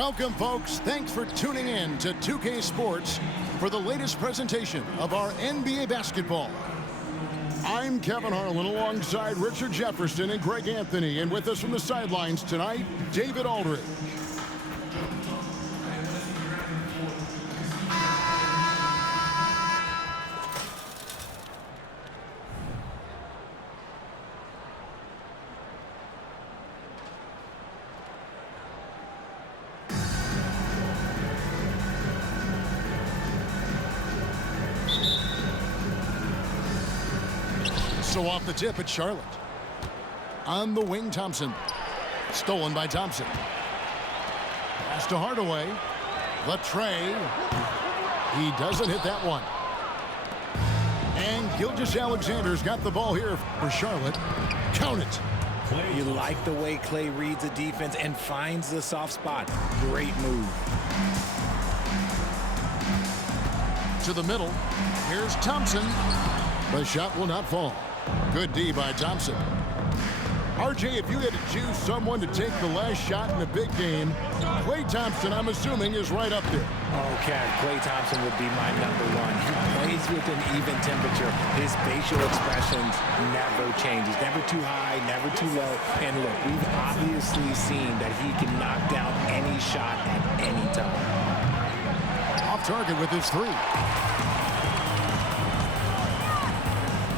Welcome, folks. Thanks for tuning in to 2K Sports for the latest presentation of our NBA basketball. I'm Kevin Harlan alongside Richard Jefferson and Greg Anthony, and with us from the sidelines tonight, David Aldridge. So off the tip, it's Charlotte. On the wing, Thompson. Stolen by Thompson. Pass to Hardaway. The tray. He doesn't hit that one. And Gilgeous-Alexander's got the ball here for Charlotte. Count it. You like the way Klay reads the defense and finds the soft spot. Great move. To the middle. Here's Thompson. The shot will not fall. Good D by Thompson. RJ, if you had to choose someone to take the last shot in a big game, Klay Thompson, I'm assuming, is right up there. Okay, Klay Thompson would be my number one. He plays with an even temperature. His facial expressions never change. He's never too high, never too low. And look, we've obviously seen that he can knock down any shot at any time. Off target with his three.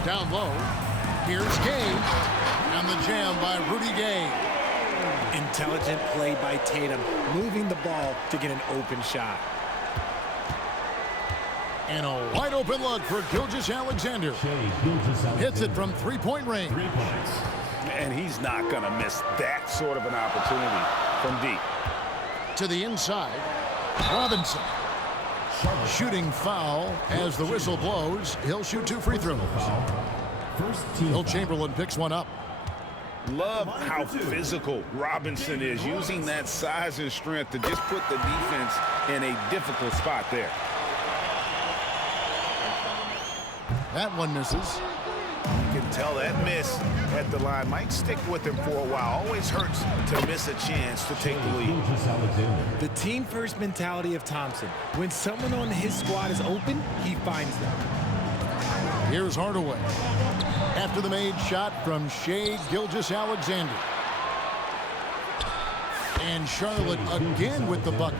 Down low. Here's Gay. And the jam by Rudy Gay. Intelligent play by Tatum, moving the ball to get an open shot. And a wide open look for Gilgeous-Alexander. Hits it from three-point range. And he's not going to miss that sort of an opportunity from deep. To the inside. Robinson. Shooting foul as the whistle blows. He'll shoot 2 free throws. Will Chamberlain picks one up. Love how physical Robinson is, using that size and strength to just put the defense in a difficult spot there. That one misses. You can tell that miss at the line might stick with him for a while. Always hurts to miss a chance to take the lead. The team-first mentality of Thompson. When someone on his squad is open, he finds them. Here's Hardaway. After the made shot from Shai Gilgeous-Alexander. And Charlotte again with the bucket.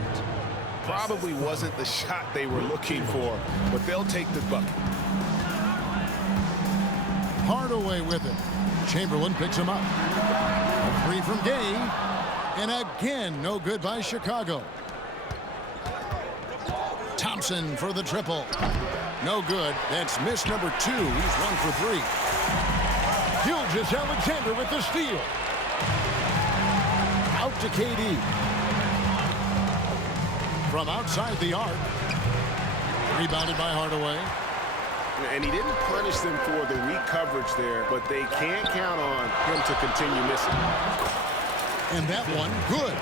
Probably wasn't the shot they were looking for, but they'll take the bucket. Hardaway with it. Chamberlain picks him up. A three from Gay. And again, no good by Chicago. Thompson for the triple. No good. That's miss number 2. He's 1 for 3. Gilgeous-Alexander with the steal. Out to KD. From outside the arc. Rebounded by Hardaway. And he didn't punish them for the weak coverage there, but they can't count on him to continue missing. And that one, good.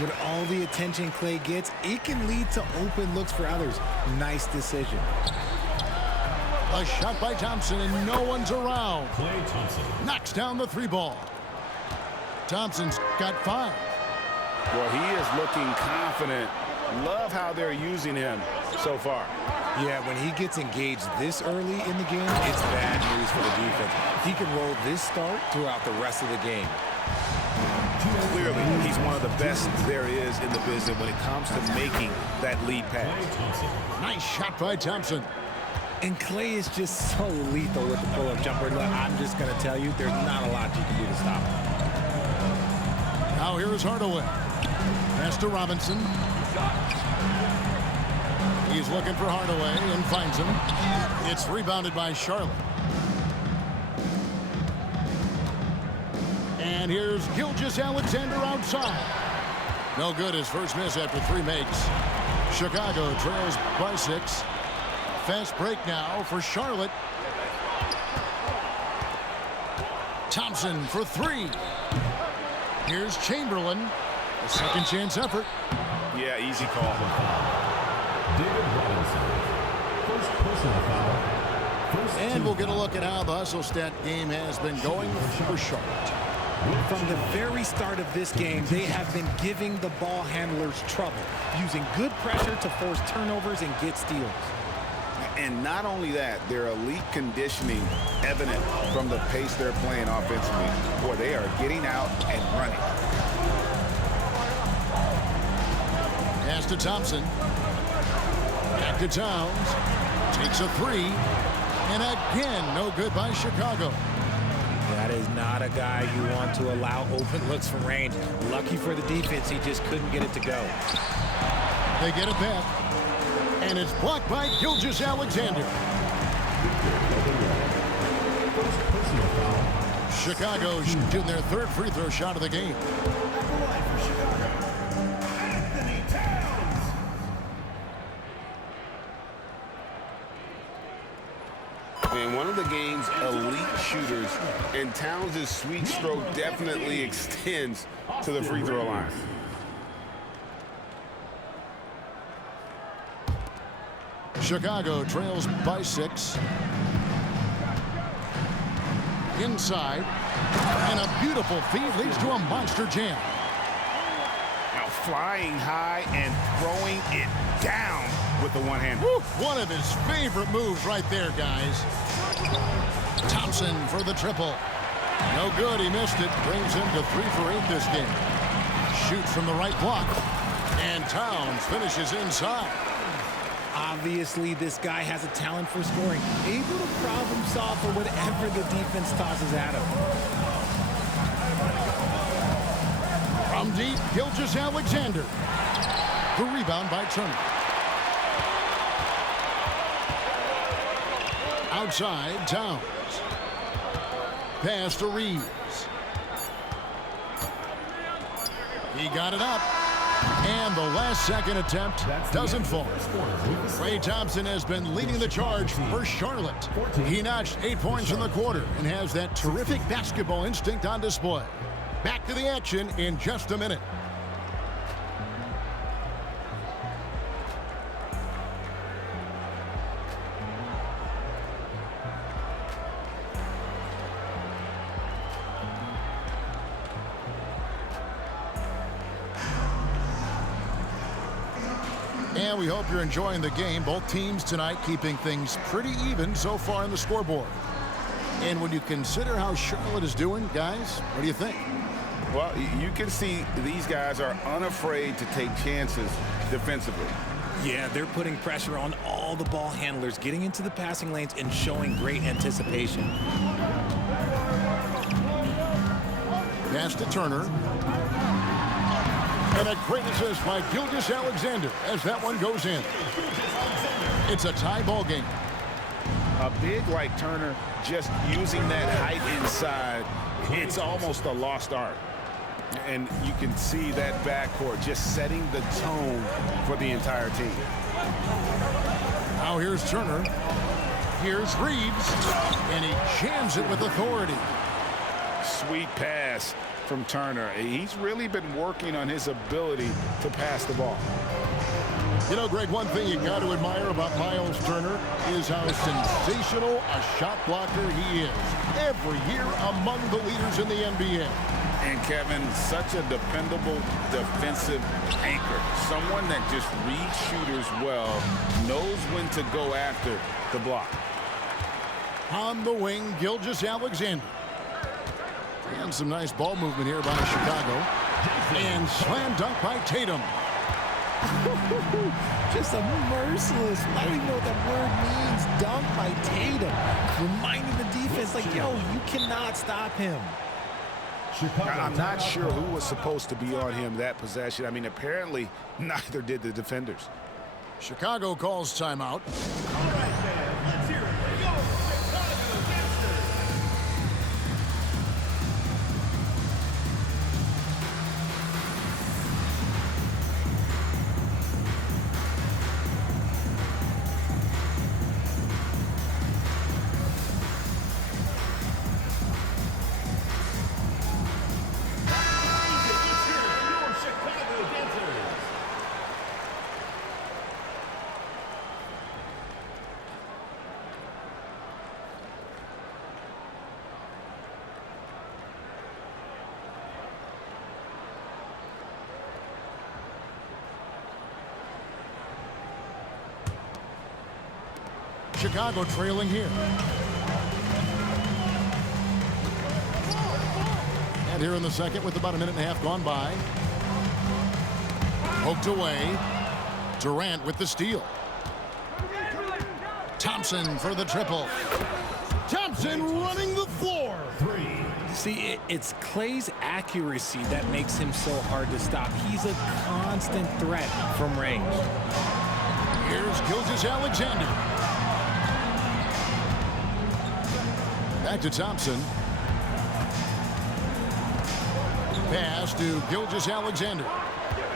With all the attention Klay gets, it can lead to open looks for others. Nice decision. A shot by Thompson, and no one's around. Klay Thompson knocks down the 3 ball. Thompson's got 5. Well, he is looking confident. Love how they're using him so far. Yeah, when he gets engaged this early in the game, it's bad news for the defense. He can roll this start throughout the rest of the game. Clearly, he's one of the best there is in the business when it comes to making that lead pass. Nice shot by Thompson. And Klay is just so lethal with the pull-up jumper. Look, I'm just going to tell you, there's not a lot you can do to stop him. Now here is Hardaway. Pass to Robinson. He's looking for Hardaway and finds him. It's rebounded by Charlotte. And here's Gilgeous-Alexander outside. No good, his first miss after 3 makes. Chicago trails by 6. Fast break now for Charlotte. Thompson for 3. Here's Chamberlain. A second chance effort. Yeah, easy call. David Robinson. First personal foul. And we'll get a look at how the hustle stat game has been going for Charlotte. From the very start of this game, they have been giving the ball handlers trouble, using good pressure to force turnovers and get steals. And not only that, their elite conditioning evident from the pace they're playing offensively. Boy, they are getting out and running. Pass to Thompson. Back to Towns. Takes a three. And again, no good by Chicago. That is not a guy you want to allow open looks from range. Lucky for the defense, he just couldn't get it to go. They get it back. And it's blocked by Gilgeous-Alexander. Chicago shooting their third free throw shot of the game. And one of the game's elite shooters, and Towns' sweet stroke definitely extends to the free throw line. Chicago trails by 6. Inside. And a beautiful feed leads to a monster jam. Now flying high and throwing it down with the one hand. One of his favorite moves right there, guys. Thompson for the triple. No good, he missed it. Brings him to 3 for 8 this game. Shoots from the right block. And Towns finishes inside. Obviously, this guy has a talent for scoring, able to problem solve for whatever the defense tosses at him. From deep, Gilgeous-Alexander. The rebound by Turner. Outside, Towns. Pass to Reeves. He got it up. And the last second attempt doesn't fall. Klay Thompson has been leading the charge for Charlotte. He notched 8 points in the quarter and has that terrific basketball instinct on display. Back to the action in just a minute. And we hope you're enjoying the game. Both teams tonight keeping things pretty even so far on the scoreboard. And when you consider how Charlotte is doing, guys, what do you think? Well, you can see these guys are unafraid to take chances defensively. Yeah, they're putting pressure on all the ball handlers, getting into the passing lanes and showing great anticipation. Pass to Turner. And a great assist by Gilgeous-Alexander as that one goes in. It's a tie ball game. A big like Turner, just using that height inside, it's almost a lost art. And you can see that backcourt just setting the tone for the entire team. Now here's Turner. Here's Reeves. And he jams it with authority. Sweet pass from Turner. He's really been working on his ability to pass the ball. You know, Greg, one thing you got to admire about Miles Turner is how sensational a shot blocker he is. Every year among the leaders in the NBA. And Kevin, such a dependable defensive anchor. Someone that just reads shooters well, knows when to go after the block. On the wing, Gilgeous-Alexander. And some nice ball movement here by Chicago. And slam dunk by Tatum. Just a merciless, I don't even know what that word means, dunk by Tatum. Reminding the defense, like, yo, you cannot stop him. I'm not sure who was supposed to be on him that possession. I mean, apparently neither did the defenders. Chicago calls timeout. All right, fans, let's hear it for your Chicago Gangsters. Chicago trailing here. And here in the second with about a minute and a half gone by. Poked away. Durant with the steal. Thompson for the triple. Thompson running the floor. See, it's Klay's accuracy that makes him so hard to stop. He's a constant threat from range. Here's Gilgeous-Alexander. Back to Thompson. Pass to Gilgeous-Alexander.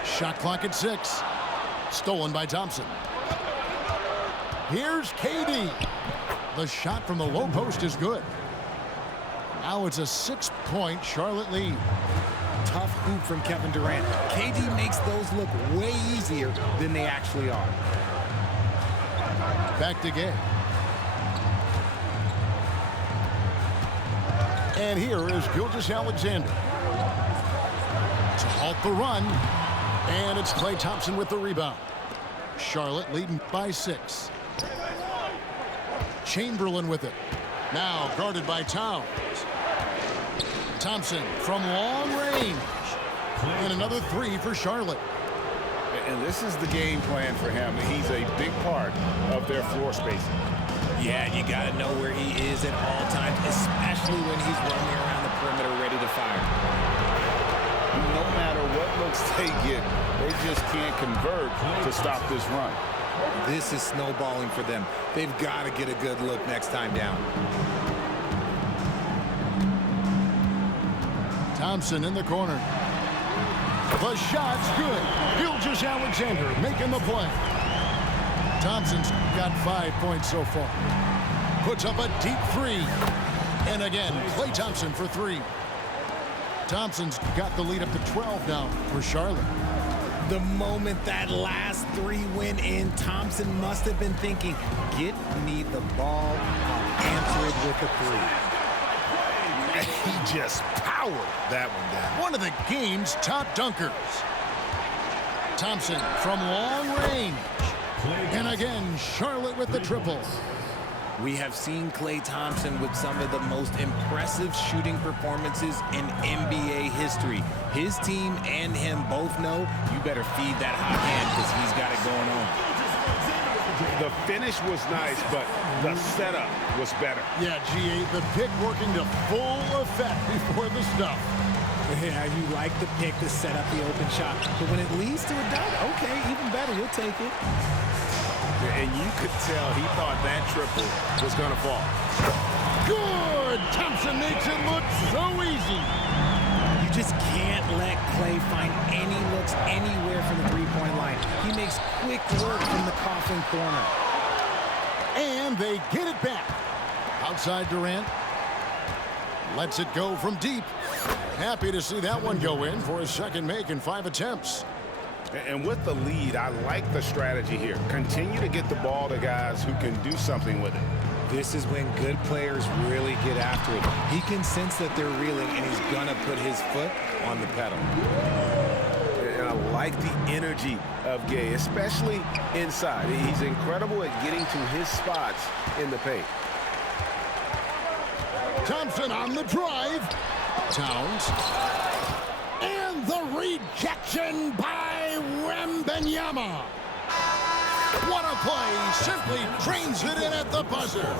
Shot clock at 6. Stolen by Thompson. Here's KD. The shot from the low post is good. Now it's a 6-point Charlotte lead. Tough hoop from Kevin Durant. KD makes those look way easier than they actually are. Back to Gay. And here is Gilgeous-Alexander. To halt the run. And it's Klay Thompson with the rebound. Charlotte leading by 6. Chamberlain with it. Now guarded by Towns. Thompson from long range. And another 3 for Charlotte. And this is the game plan for him. He's a big part of their floor spacing. Yeah, you got to know where he is at all times, especially when he's roaming around the perimeter ready to fire. No matter what looks they get, they just can't convert to stop this run. This is snowballing for them. They've got to get a good look next time down. Thompson in the corner. The shot's good. Gilgeous-Alexander making the play. Thompson's got 5 points so far. Puts up a deep 3. And again, Klay Thompson for 3. Thompson's got the lead up to 12 now for Charlotte. The moment that last 3 went in, Thompson must have been thinking, get me the ball, I'll answer it with a 3. He just powered that one down. One of the game's top dunkers. Thompson from long range. And again, Charlotte with the triple. We have seen Klay Thompson with some of the most impressive shooting performances in NBA history. His team and him both know you better feed that hot hand because he's got it going on. The finish was nice, but the setup was better. Yeah, G.A., the pick working to full effect before the stuff. Yeah, you like the pick to set up the open shot, but when it leads to a dunk, okay, even better, you'll take it. And you could tell he thought that triple was going to fall. Good! Thompson makes it look so easy. You just can't let Klay find any looks anywhere from the three-point line. He makes quick work from the coffin corner. And they get it back. Outside Durant. Lets it go from deep. Happy to see that one go in for his second make in 5 attempts. And with the lead, I like the strategy here. Continue to get the ball to guys who can do something with it. This is when good players really get after it. He can sense that they're reeling, and he's going to put his foot on the pedal. And I like the energy of Gay, especially inside. He's incredible at getting to his spots in the paint. Thompson on the drive. Towns. And the rejection by Wembanyama. What a play. Simply drains it in at the buzzer.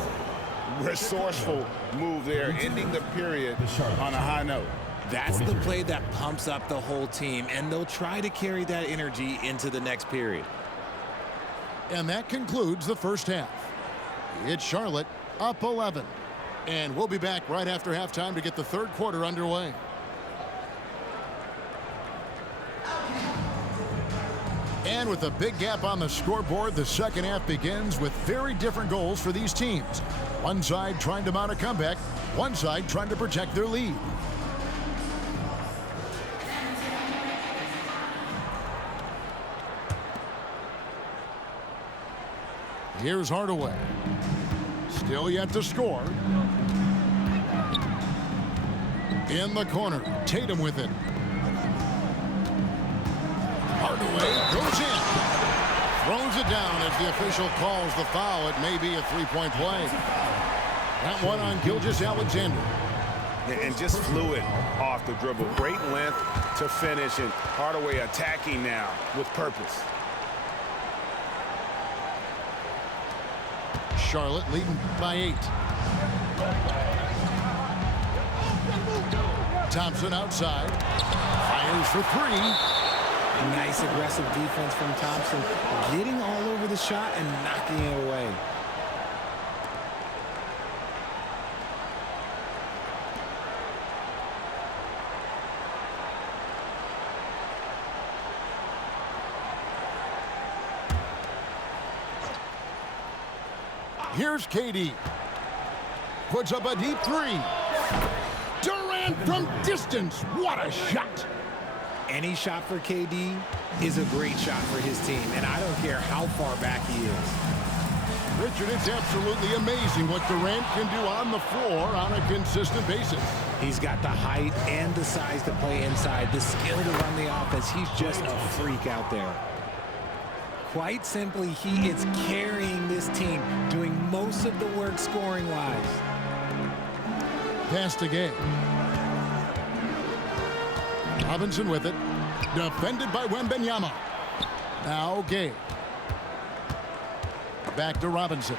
Resourceful move there, ending the period on a high note. That's the play that pumps up the whole team, and they'll try to carry that energy into the next period. And that concludes the first half. It's Charlotte up 11. And we'll be back right after halftime to get the third quarter underway. And with a big gap on the scoreboard, the second half begins with very different goals for these teams. One side trying to mount a comeback, one side trying to protect their lead. Here's Hardaway. Still yet to score. In the corner, Tatum with it. Hardaway goes in. Throws it down as the official calls the foul, it may be a three-point play. That one on Gilgeous-Alexander. And just fluid off the dribble. Great length to finish, and Hardaway attacking now with purpose. Charlotte leading by 8. Thompson outside. Fires for 3. Nice aggressive defense from Thompson. Getting all over the shot and knocking it away. Here's KD. Puts up a deep 3. Durant from distance. What a shot. Any shot for KD is a great shot for his team, and I don't care how far back he is. Richard, it's absolutely amazing what Durant can do on the floor on a consistent basis. He's got the height and the size to play inside, the skill to run the offense. He's just a freak out there. Quite simply, he is carrying this team, doing most of the work scoring-wise. Pass to Gay. Robinson with it. Defended by Wembanyama. Now Gay. Back to Robinson.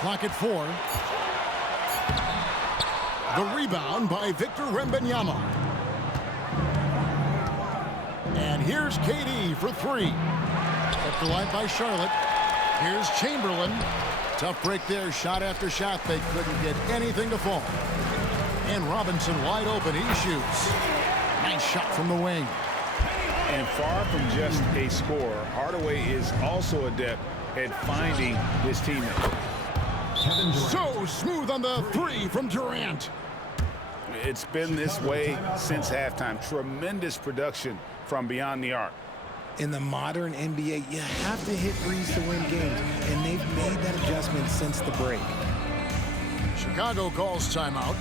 Clock at 4. The rebound by Victor Wembanyama. And here's KD for 3. Up the line by Charlotte. Here's Chamberlain. Tough break there. Shot after shot. They couldn't get anything to fall. And Robinson wide open. He shoots. Nice shot from the wing. And far from just a scorer, Hardaway is also adept at finding his teammate. So smooth on the 3 from Durant. It's been this way since halftime. Tremendous production from beyond the arc. In the modern NBA, you have to hit threes to win games, and they've made that adjustment since the break. Chicago calls timeout.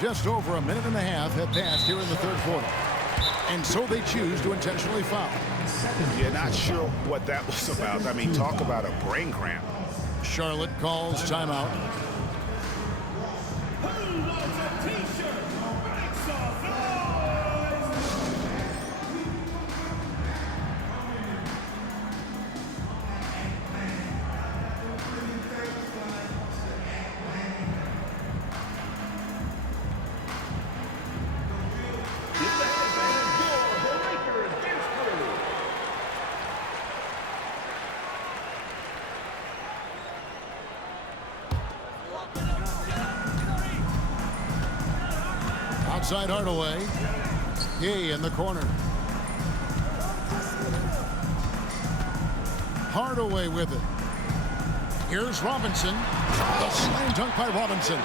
Just over a minute and a half have passed here in the third quarter. And so they choose to intentionally foul. You're not sure what that was about. I mean, talk about a brain cramp. Charlotte calls timeout. Who wants a t-shirt? Make some Outside Hardaway. Gay in the corner. Hardaway with it. Here's Robinson. The slam dunk by Robinson.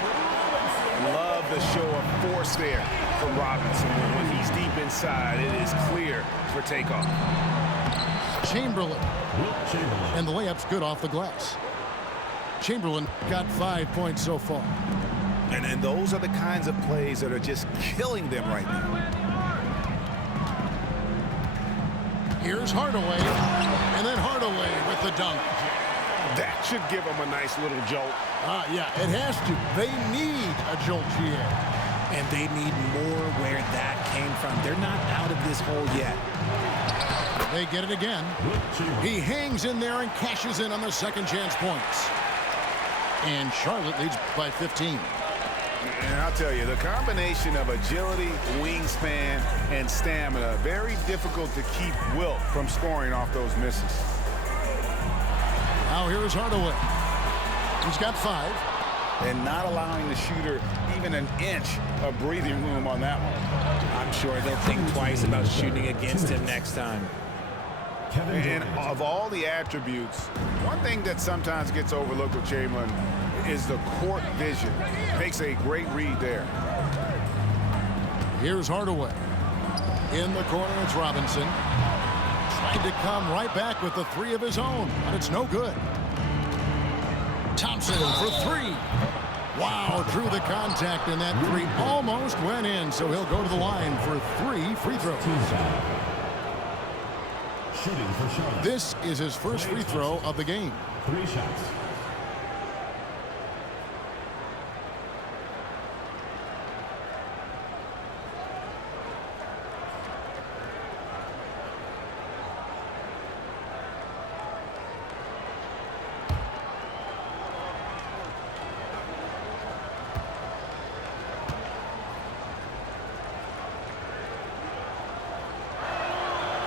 Love the show of force there from Robinson. When he's deep inside, it is clear for takeoff. Chamberlain. And the layup's good off the glass. Chamberlain got 5 points so far. And those are the kinds of plays that are just killing them right now. Here's Hardaway. And then Hardaway with the dunk. That should give them a nice little jolt. Yeah, it has to. They need a jolt here. And they need more where that came from. They're not out of this hole yet. They get it again. He hangs in there and cashes in on the second chance points. And Charlotte leads by 15. And I'll tell you, the combination of agility, wingspan, and stamina, very difficult to keep Wilt from scoring off those misses. Now here's Hardaway. He's got 5. And not allowing the shooter even an inch of breathing room on that one. I'm sure they'll think twice about shooting against him next time. And of all the attributes, one thing that sometimes gets overlooked with Chamberlain is the court vision. Makes a great read there. Here's Hardaway. In the corner, it's Robinson. Trying to come right back with the three of his own, but it's no good. Thompson for three. Wow, drew the contact, and that three almost went in, so he'll go to the line for 3 free throws. This is his first free throw of the game. 3 shots.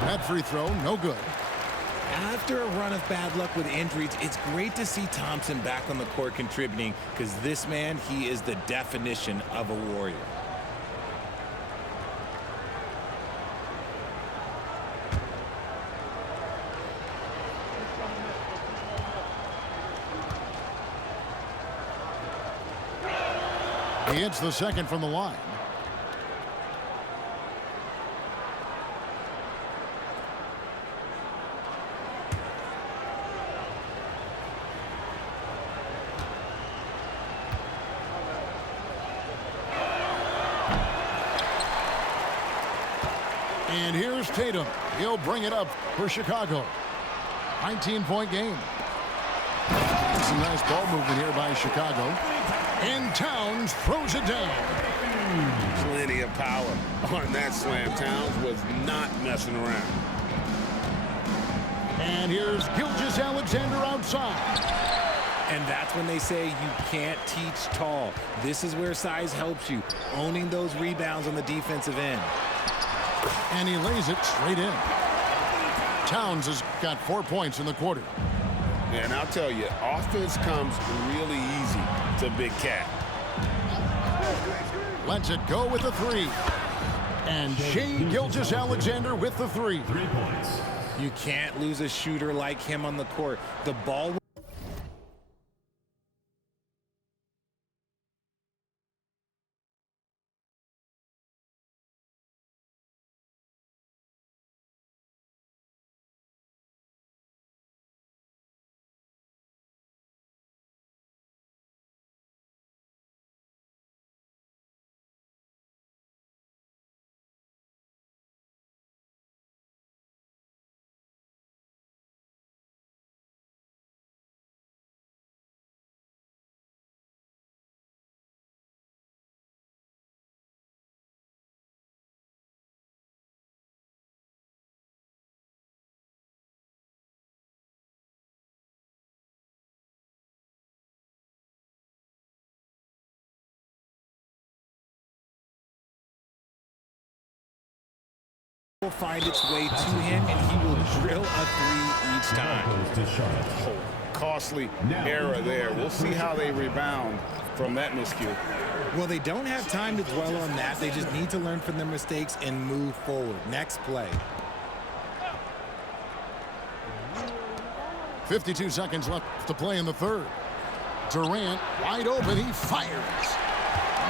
That free throw, no good. After a run of bad luck with injuries, it's great to see Thompson back on the court contributing, because this man, he is the definition of a warrior. He hits the second from the line. And here's Tatum. He'll bring it up for Chicago. 19-point game. Some nice ball movement here by Chicago. And Towns throws it down. Plenty of power on that slam. Towns was not messing around. And here's Gilgeous-Alexander outside. And that's when they say you can't teach tall. This is where size helps you, owning those rebounds on the defensive end. And he lays it straight in. Towns has got 4 points in the quarter. And I'll tell you, offense comes really easy to Big Cat. Lets it go with the three. And Shai Gilgeous-Alexander with the three. 3 points. You can't lose a shooter like him on the court. The ball will find its way to him, and he will drill a three each time. Goes to Charlotte. Oh, costly error there. We'll see how they rebound from that miscue. Well, they don't have time to dwell on that. They just need to learn from their mistakes and move forward. Next play. 52 seconds left to play in the third. Durant wide open. He fires.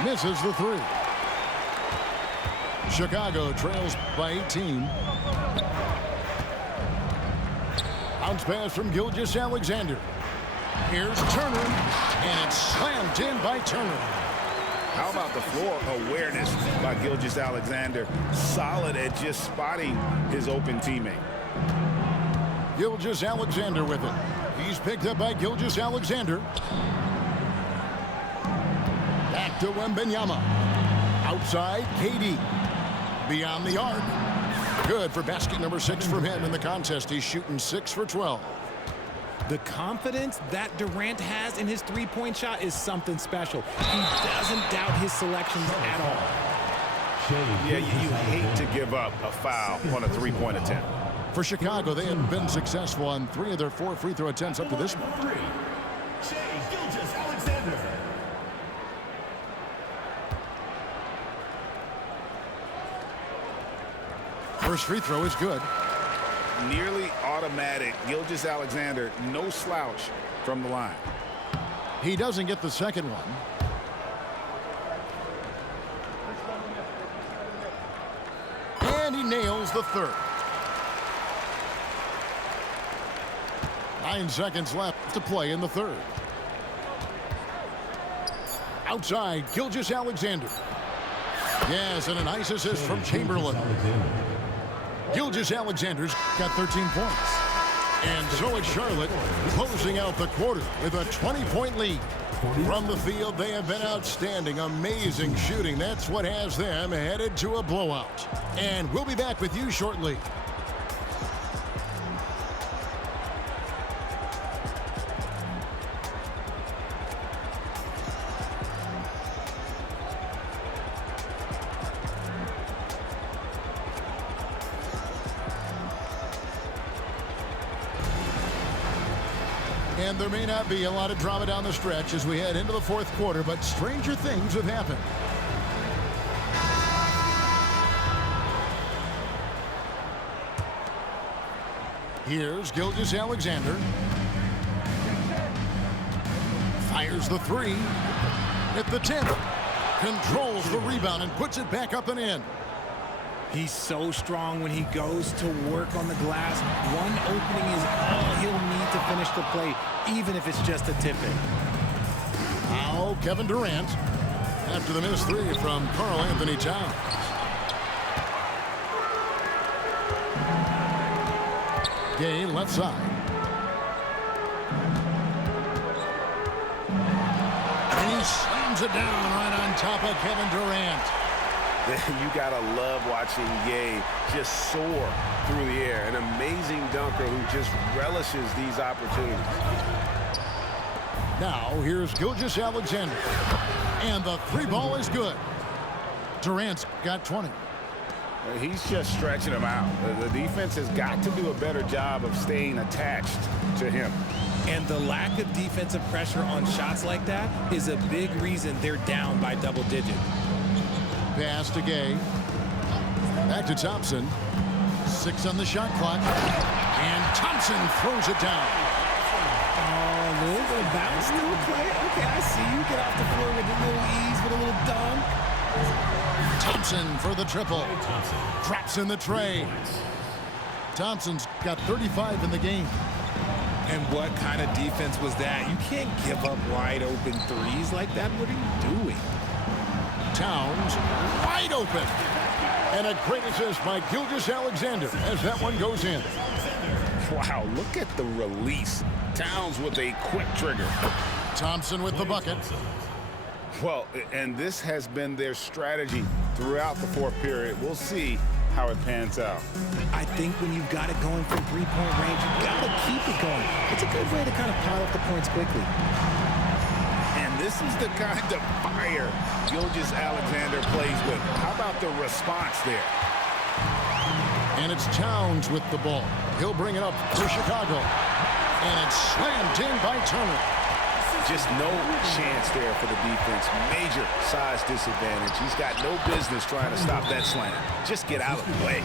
Misses the three. Chicago trails by 18. Bounce pass from Gilgeous-Alexander. Here's Turner, and it's slammed in by Turner. How about the floor awareness by Gilgeous-Alexander? Solid at just spotting his open teammate. Gilgeous-Alexander with it. He's picked up by Gilgeous-Alexander. Back to Wembanyama. Outside, KD. Beyond the arc. Good for basket number 6 from him in the contest. He's shooting 6 for 12. The confidence that Durant has in his three-point shot is something special. He doesn't doubt his selections at all. Yeah, you hate to give up a foul on a three-point attempt. For Chicago, they have been successful on 3 of their 4 free throw attempts up to this point. Shai Gilgeous-Alexander. First free throw is good. nearly automatic. Gilgeous-Alexander, no slouch from the line. He doesn't get the second one. And he nails the third. 9 seconds left to play in the third. Outside, Gilgeous-Alexander. Yes, and a nice assist from Chamberlain. Gilgeous-Alexander's got 13 points. And so it's Charlotte closing out the quarter with a 20-point lead. From the field, they have been outstanding, amazing shooting. That's what has them headed to a blowout. And we'll be back with you shortly. And there may not be a lot of drama down the stretch as we head into the fourth quarter, but stranger things have happened. Here's Gilgeous-Alexander. Fires the three. At the 10th. Controls the rebound and puts it back up and in. He's so strong when he goes to work on the glass. One opening is all he'll need to finish the play, even if it's just a tip-in. Now Kevin Durant after the missed three from Karl-Anthony Towns. Gay left side. And he slams it down right on top of Kevin Durant. You gotta love watching Ye just soar through the air. An amazing dunker who just relishes these opportunities. Now here's Gilgeous-Alexander. And the three ball is good. Durant's got 20. He's just stretching him out. The defense has got to do a better job of staying attached to him. And the lack of defensive pressure on shots like that is a big reason they're down by double digits. Pass to Gay. Back to Thompson. 6 on the shot clock. And Thompson throws it down. Oh, a little bounce to the play. Okay, I see you. Get off the floor with a little ease, with a little dunk. Thompson for the triple. Drops in the tray. Thompson's got 35 in the game. And what kind of defense was that? You can't give up wide open threes like that. What are you doing? Towns wide open. And a great assist by Gilgeous-Alexander as that one goes in. Wow, look at the release. Towns with a quick trigger. Thompson with the bucket. Well, and this has been their strategy throughout the fourth period. We'll see how it pans out. I think when you've got it going from three-point range, you've got to keep it going. It's a good way to kind of pile up the points quickly. And this is the kind of fire Gilgeous-Alexander plays with. How about the response there? And it's Towns with the ball. He'll bring it up for Chicago. And it's slammed in by Turner. Just no chance there for the defense. Major size disadvantage. He's got no business trying to stop that slam. Just get out of the way.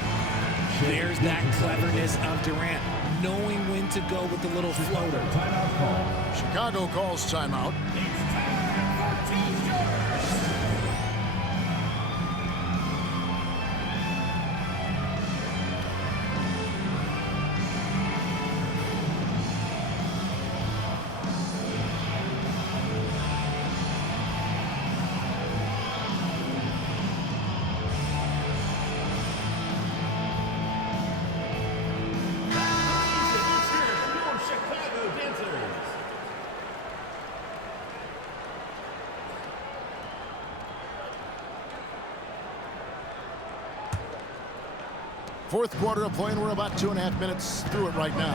There's that cleverness of Durant, knowing when to go with the little floater. Chicago calls timeout. Fourth quarter of play, and we're about 2.5 minutes through it right now.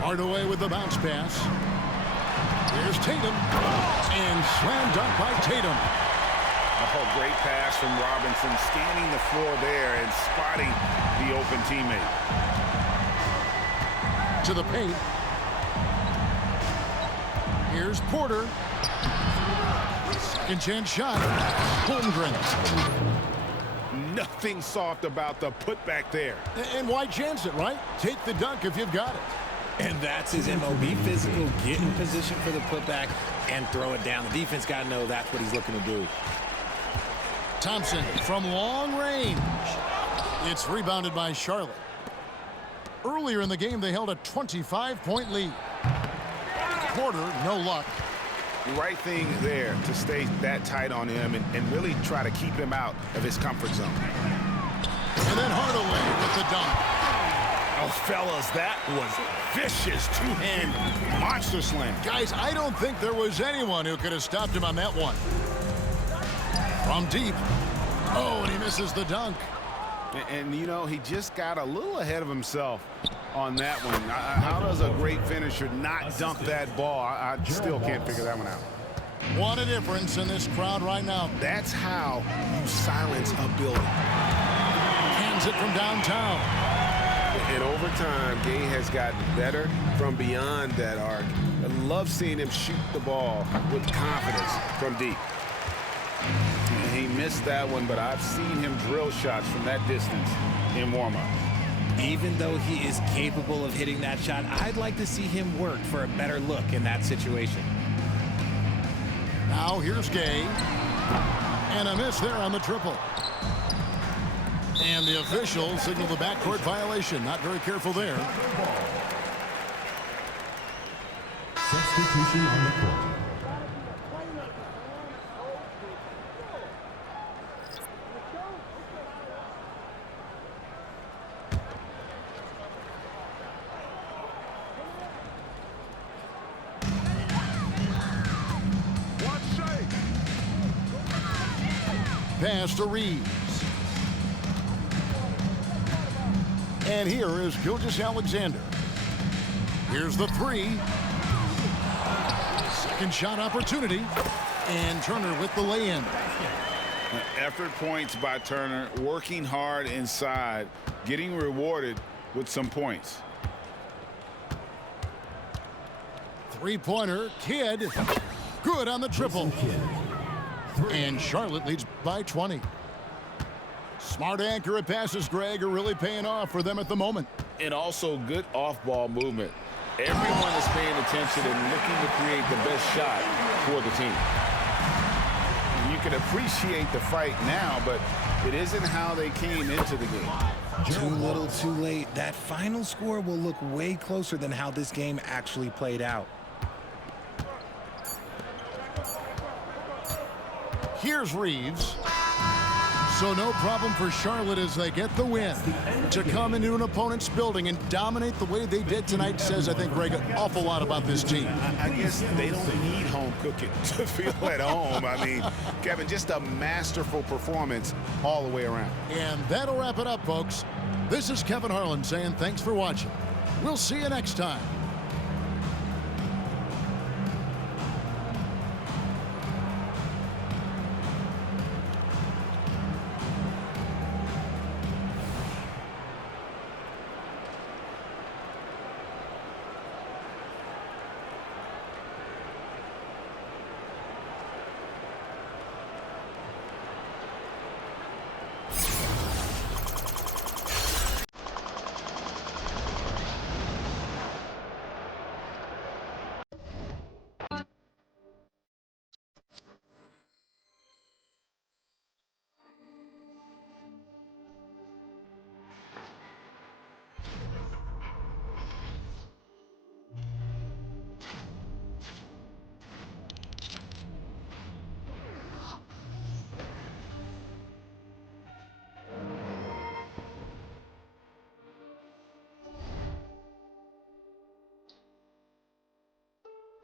Hardaway with the bounce pass. Here's Tatum. And slam dunk by Tatum. Oh, great pass from Robinson, scanning the floor there and spotting the open teammate. To the paint. Here's Porter. Second chance shot. Holmgren. Nothing soft about the putback there. And why chance it, right? Take the dunk if you've got it. And that's his MO. Be physical, get in position for the putback, and throw it down. The defense got to know that's what he's looking to do. Thompson from long range. It's rebounded by Charlotte. Earlier in the game, they held a 25-point lead. Quarter, no luck. Right thing there to stay that tight on him and really try to keep him out of his comfort zone. And then Hardaway with the dunk. Oh, fellas, that was vicious two-hand monster slam. Guys, I don't think there was anyone who could have stopped him on that one. From deep. Oh, and he misses the dunk. And you know, he just got a little ahead of himself on that one. How does a great finisher not dunk that ball? I still can't figure that one out. What a difference in this crowd right now. That's how you silence a building. Hands it from downtown. And over time, Gay has gotten better from beyond that arc. I love seeing him shoot the ball with confidence from deep. He missed that one, but I've seen him drill shots from that distance in warm-up. Even though he is capable of hitting that shot, I'd like to see him work for a better look in that situation. Now here's Gay. And a miss there on the triple. And the official signaled the backcourt violation. Not very careful there. Substitution on the court. Pass to Reeves. And here is Gilgeous-Alexander. Here's the three. Second shot opportunity. And Turner with the lay-in. Effort points by Turner, working hard inside, getting rewarded with some points. Three-pointer, Kidd. Good on the triple. And Charlotte leads by 20. Smart, accurate passes, Greg, are really paying off for them at the moment. And also good off-ball movement. Everyone is paying attention and looking to create the best shot for the team. And you can appreciate the fight now, but it isn't how they came into the game. Too little, too late. That final score will look way closer than how this game actually played out. Here's Reeves. So no problem for Charlotte as they get the win. To come into an opponent's building and dominate the way they did tonight says, I think, Greg, an awful lot about this team. I guess they don't need home cooking to feel at home. I mean, Kevin, just a masterful performance all the way around. And that'll wrap it up, folks. This is Kevin Harlan saying thanks for watching. We'll see you next time.